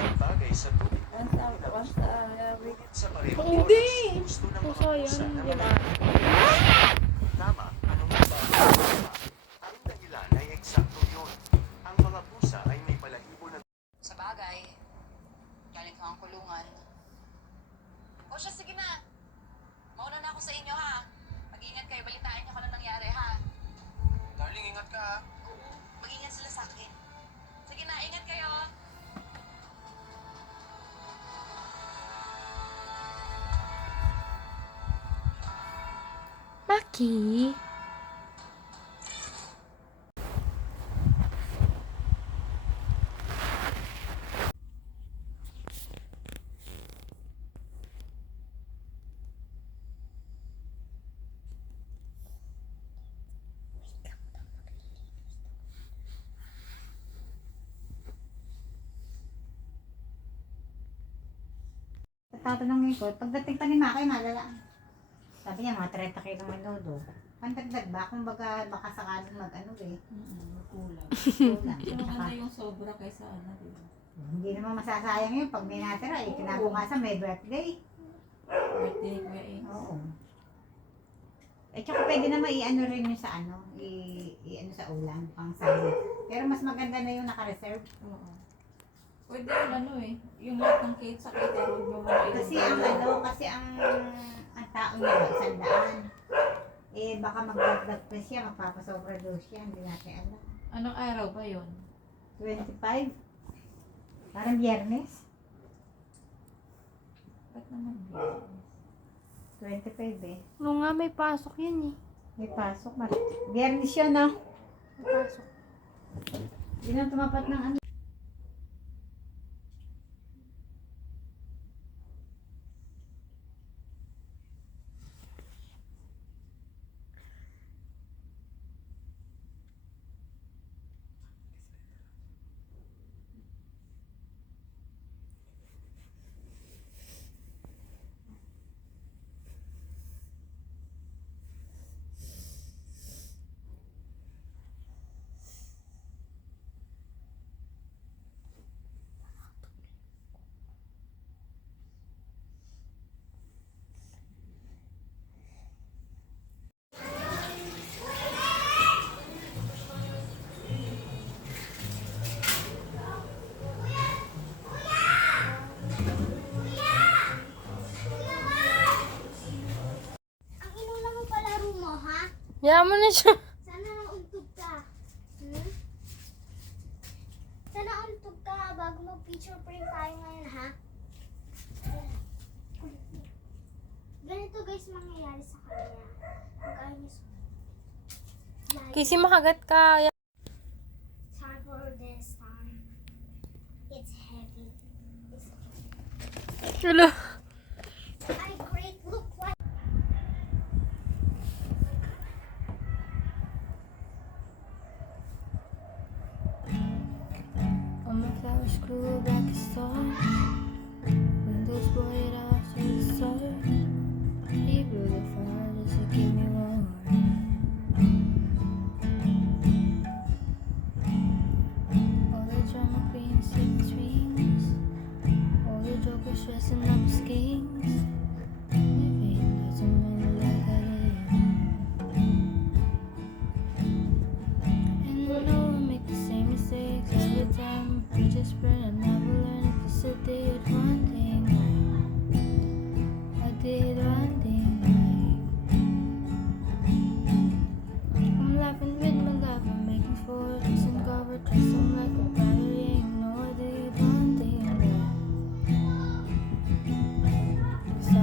isang bagay sa tubig na ngunit sa parehong Hindi! oras, gusto ng mga Pusa pusa yan, na di ba? tama, anong ba? Ang dahilan ay eksakto yun. Ang mga pusa ay may balahibo na Sa bagay, galing ka ang kulungan. O siya, sige na. Mauna na ako sa inyo, ha? Mag-ingat kayo, balitaan niyo kung ano nangyari, ha? Darling, ingat ka ha. Oo, mag-ingat sila sa akin. Sige na, ingat kayo. Maki? Tatanungin ko, pagdating pa ni Maki, malala. Sabi niya, mga 30 kilo menudo. Pandagdag ba? Kung baka sakaling mag-ano eh. Kulang. Kulang. Mas Tsaka, maganda yung sobra kaysa ano, di ba? hindi naman masasayang yun pag may natira eh. Kinabukasan may birthday. Birthday ko eh. Oo. Eh, tsaka pwede naman i-ano rin yun sa ano, i-ano sa ulam, pang salad. Pero mas maganda na yung naka-reserve. Oo. Pwede yung ano eh. Yung lahat ng cake sa cater, huwag mo muna Kasi ang ano, kasi ang tao niya, 100. Eh, baka magdagdag pa siya, magpapasobra daw siya, hindi natin alam. Anong araw ba yun? 25? Parang biyernes? Ba't naman? 25 eh. Oo nga, may pasok yan eh. May pasok. Biyernes yun, no? May pasok. Hindi na tumapat ng ano. Ang inuna mo palaro mo, ha? Yaman na siya. Sana nauntog ka. Hmm? Sana untog ka bago mag-picture frame tayo ngayon, ha? Ganito guys mangyayari sa kanya. Pag ayaw niya like, Kasi makagat ka. time for this time. It's heavy. Hello. I great look like On my flower screw back a star. Windows bright out to the sun. He blew the fire just to keep me warm. All the drama queens taking swings. All the jokers dressing up as kings. Living doesn't mean like I did. And I know I make the same mistakes every time. We just spread and never learn it. 'Cause I did one thing right. I did one thing right. I'm laughing with my laugh. I'm making forwards and cover trust. I'm like a battery. You know I did one thing right. 'Cause I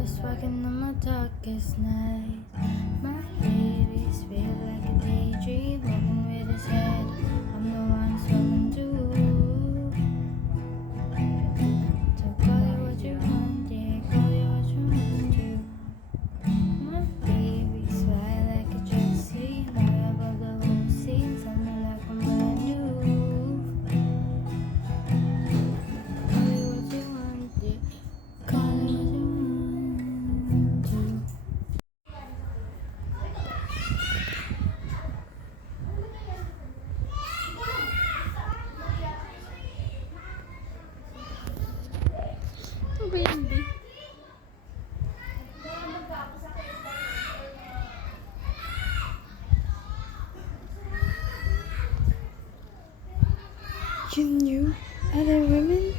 was walking on my darkest night. My babies feel like a daydream. Walking with his head. I'm the one talking to. ba yan, B? You knew other women?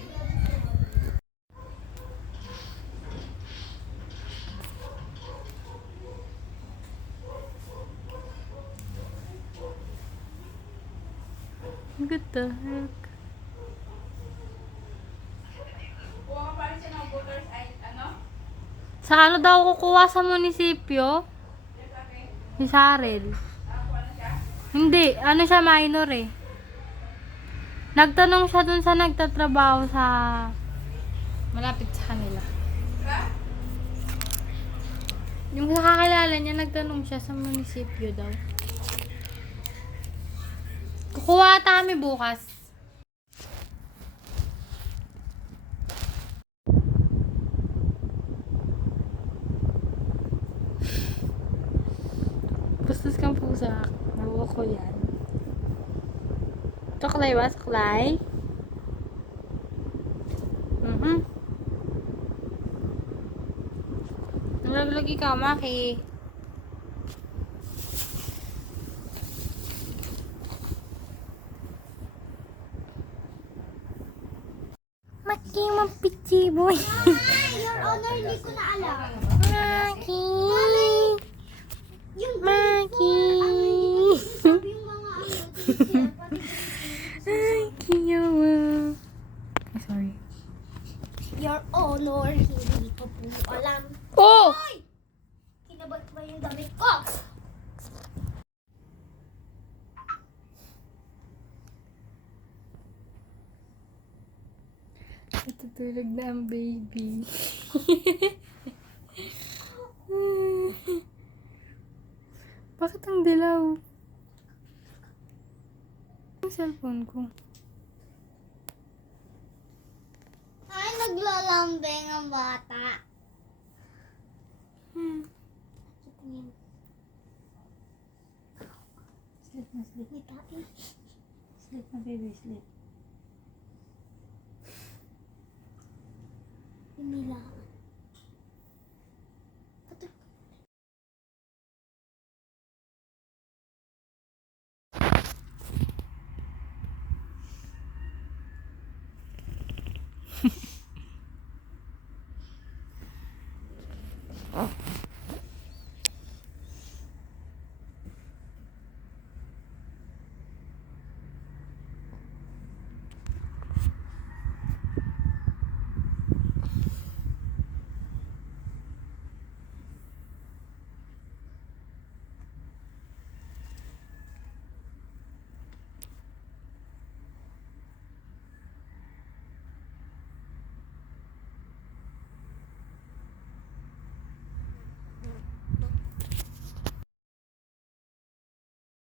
What the heck? Kuha ka pa rin siya ng voters ID, ano? Sa ano daw kukuha sa munisipyo? Si Sarel. Hindi, ano siya minor eh. Nagtanong siya dun sa nagtatrabaho sa malapit sa kanila. Yung kakakilala niya, nagtanong siya sa munisipyo daw. Kukuha ata kami bukas. Bastos kang pusa. Mabuo ko yan. Saklay ba? Saklay? Nalaglag ikaw, Maki. Maki, mapichi boy. Your Honor, hindi ko na alam. Maki. Yung Maki. sabi yung mga teacher, pati Ay, kiyawa. Sorry. Your Honor, hindi ko po alam. Oh! Kinabot ba yung damit ko? Natutulog na ang baby. Bakit ang dilaw? Yung cellphone ko. Ay, naglalambing ang bata. Sleep na, sleep. May tati. Sleep na, baby, sleep. Hindi lang.